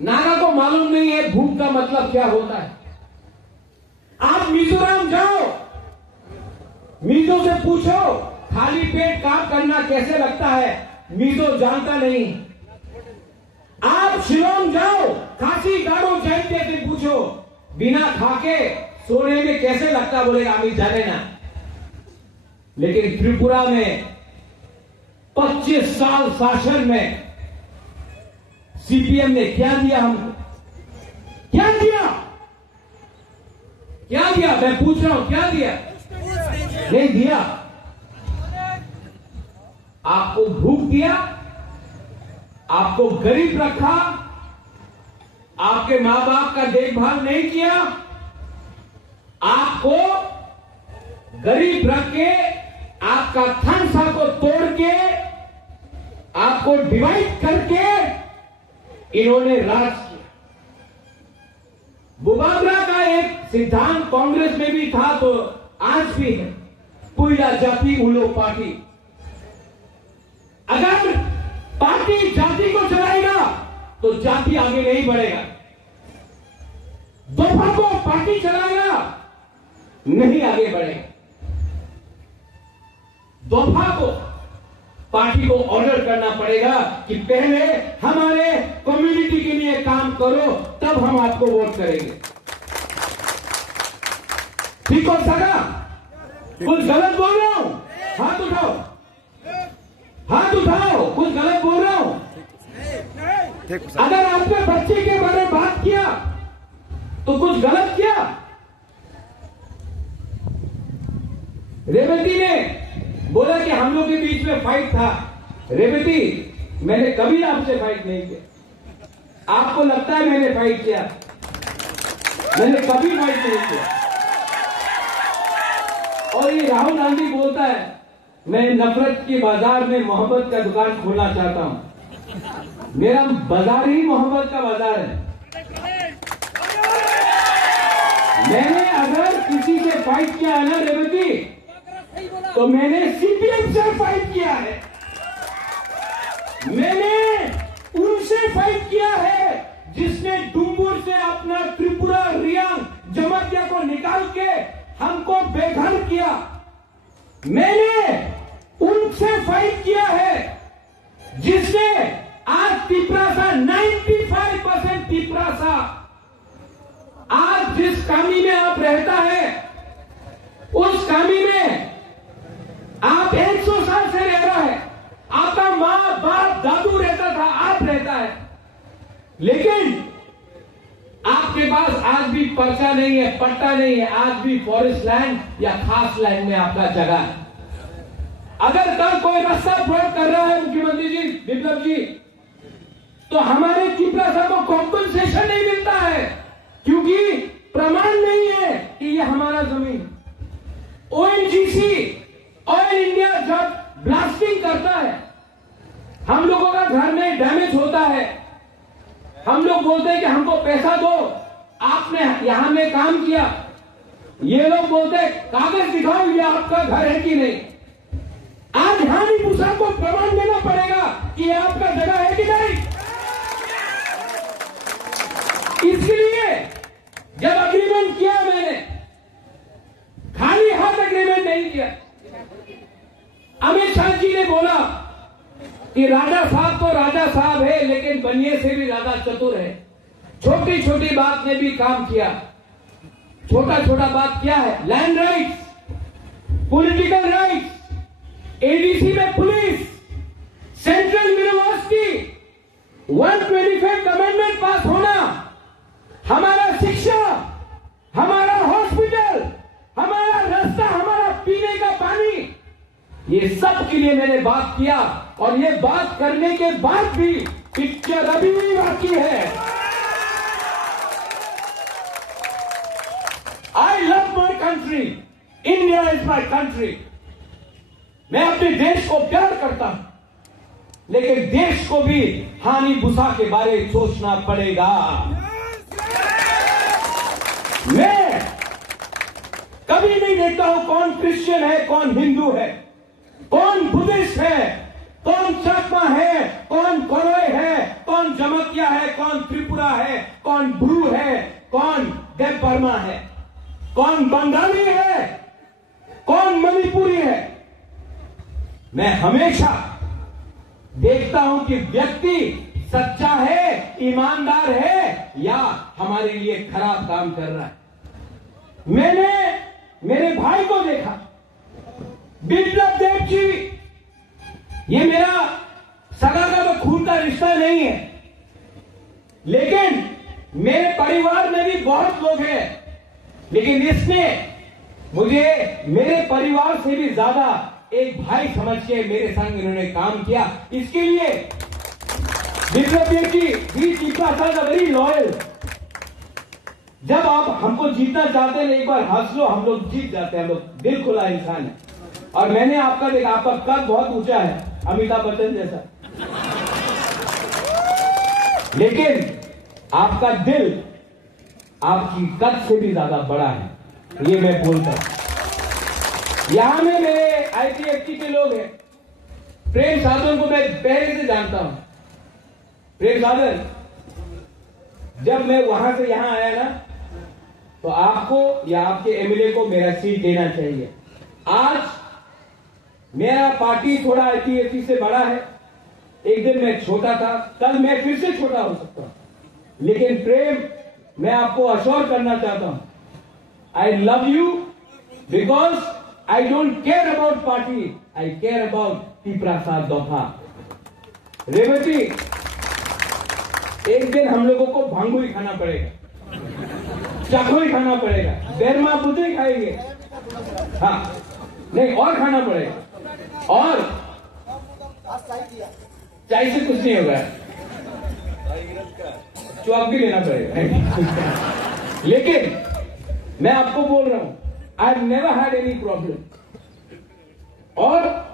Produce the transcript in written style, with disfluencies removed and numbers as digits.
नागा को मालूम नहीं है भूख का मतलब क्या होता है। आप मिजोरम जाओ, मिजो से पूछो खाली पेट काम करना कैसे लगता है, मिजो जानता नहीं। आप शिलोंग जाओ, खासी गारो जैन से पूछो बिना खाके सोने में कैसे लगता, बोलेगा अभी जाने ना। लेकिन त्रिपुरा में 25 साल शासन में सीपीएम ने क्या दिया हमको? क्या दिया? क्या दिया? मैं पूछ रहा हूं, क्या दिया? नहीं दिया। आपको भूख दिया, आपको गरीब रखा, आपके मां बाप का देखभाल नहीं किया, आपको गरीब रख के आपका थनसा को तोड़ के आपको डिवाइड करके इन्होंने राज किया। बुबाबरा का एक सिद्धांत कांग्रेस में भी था तो आज भी है, पुइला जाति उलो पार्टी। अगर पार्टी जाति को चलाएगा तो जाति आगे नहीं बढ़ेगा। दोफा को पार्टी चलाएगा नहीं आगे बढ़ेगा। दोफा को पार्टी को ऑर्डर करना पड़ेगा कि पहले हमारे कम्युनिटी के लिए काम करो, तब हम आपको वोट करेंगे। ठीक हो सका? कुछ गलत बोल रहा हूं? हाथ उठाओ, हाथ उठाओ। कुछ गलत बोल रहा हूं? अगर आपने बच्चे के बारे में बात किया तो कुछ गलत किया। रेवती ने बोला कि हम लोग के बीच में फाइट था। रेवती, मैंने कभी आपसे फाइट नहीं किया। आपको लगता है मैंने फाइट किया? मैंने कभी फाइट नहीं किया। और ये राहुल गांधी बोलता है मैं नफरत के बाजार में मोहब्बत का दुकान खोलना चाहता हूं। मेरा बाजार ही मोहब्बत का बाजार है। मैंने अगर किसी से फाइट किया है ना रेवती, तो मैंने सीपीएम से फाइट किया है। मैंने उनसे फाइट किया है जिसने डुम्बुर से अपना त्रिपुरा, रियांग, जमतिया को निकाल के हमको बेघर किया। मैंने उनसे फाइट किया है जिसने आज तिपरासा 95% तिपरासा आज जिस कामी में आप रहता है उस कामी में आप 100 साल से रह रहा है। आपका मां बाप दादू रहता था, आप रहता है, लेकिन आपके पास आज भी पर्चा नहीं है, पट्टा नहीं है। आज भी फॉरेस्ट लैंड या खास लैंड में आपका जगह है। अगर कल कोई रास्ता ब्लॉक कर रहा है मुख्यमंत्री जी, विप्लव जी, तो हमारे तिपरासा को कॉम्पनसेशन नहीं मिलता है क्योंकि प्रमाण नहीं है कि ये हमारा जमीन। ओएनजीसी, ऑयल इंडिया जब ब्लास्टिंग करता है, हम लोगों का घर में डैमेज होता है, हम लोग बोलते हैं कि हमको पैसा दो, आपने यहां में काम किया। ये लोग बोलते हैं कागज दिखाओ ये आपका घर है कि नहीं। आज हानिभूषा को प्रमाण देना पड़ेगा कि ये आपका जगह है कि नहीं। इसलिए जब अग्रीमेंट किया मैंने, खाली हाथ अग्रीमेंट नहीं किया। अमित शाह जी ने बोला कि राजा साहब तो राजा साहब है लेकिन बनिए से भी ज्यादा चतुर है। छोटी छोटी बात में भी काम किया। छोटा छोटा बात क्या है? Land rights, political rights, ADC में पुलिस, सेंट्रल यूनिवर्सिटी, 125 अमेंडमेंट पास होना, हमारा शिक्षा, हमारा हॉस्पिटल, हमारा रास्ता, हमारा पीने का पानी, ये सब के लिए मैंने बात किया। और ये बात करने के बाद भी पिक्चर अभी भी बाकी है। I love my country, India is my country. मैं अपने देश को प्यार करता हूं, लेकिन देश को भी हानिभूषा के बारे में सोचना पड़ेगा। मैं कभी नहीं देखता हूं कौन क्रिश्चियन है, कौन हिंदू है, कौन बुद्धिस्ट है, कौन चाकमा है, कौन कोरोई है, कौन जमतिया है, कौन त्रिपुरा है, कौन ब्रू है, कौन देव बर्मा है, कौन बंगाली है, कौन मणिपुरी है। मैं हमेशा देखता हूं कि व्यक्ति सच्चा है, ईमानदार है, या हमारे लिए खराब काम कर रहा है। मैंने मेरे भाई को देखा, बिप्लब देव जी, ये मेरा सगा का तो खून का रिश्ता नहीं है, लेकिन मेरे परिवार में भी बहुत लोग हैं, लेकिन इसने मुझे मेरे परिवार से भी ज्यादा एक भाई समझ के मेरे संग इन्होंने काम किया। इसके लिए Biplab Deb ji, we people are very loyal. जब आप हमको जीतना चाहते हैं, एक बार हंस लो, हम लोग जीत जाते हैं। हम लोग दिल खुला इंसान है। और मैंने आपका देखा, आपका कद बहुत ऊंचा है, अमिताभ बच्चन जैसा, लेकिन आपका दिल आपकी कद से भी ज्यादा बड़ा है, ये मैं बोलता हूं। यहां में मेरे आईटीएफटी के लोग हैं। प्रेम साधन को मैं पहले से जानता हूं। प्रेम साधन, जब मैं वहां से यहां आया ना, तो आपको या आपके एमएलए को मेरा सीट देना चाहिए। आज मेरा पार्टी थोड़ा आईटीएफटी से बड़ा है, एक दिन मैं छोटा था, कल मैं फिर से छोटा हो सकता हूं, लेकिन प्रेम, मैं आपको अश्योर करना चाहता हूं, I love you because I don't care about party, I care about पिपरासाद दोफा। रेवती, एक दिन हम लोगों को भांगू ही खाना पड़ेगा, चाकू ही खाना पड़ेगा, बेरमा बुद्धि खाएंगे, हाँ नहीं और खाना पड़ेगा, और चाय से कुछ नहीं होगा, चौक भी लेना पड़ेगा। लेकिन मैं आपको बोल रहा हूं, I have never had any problem. और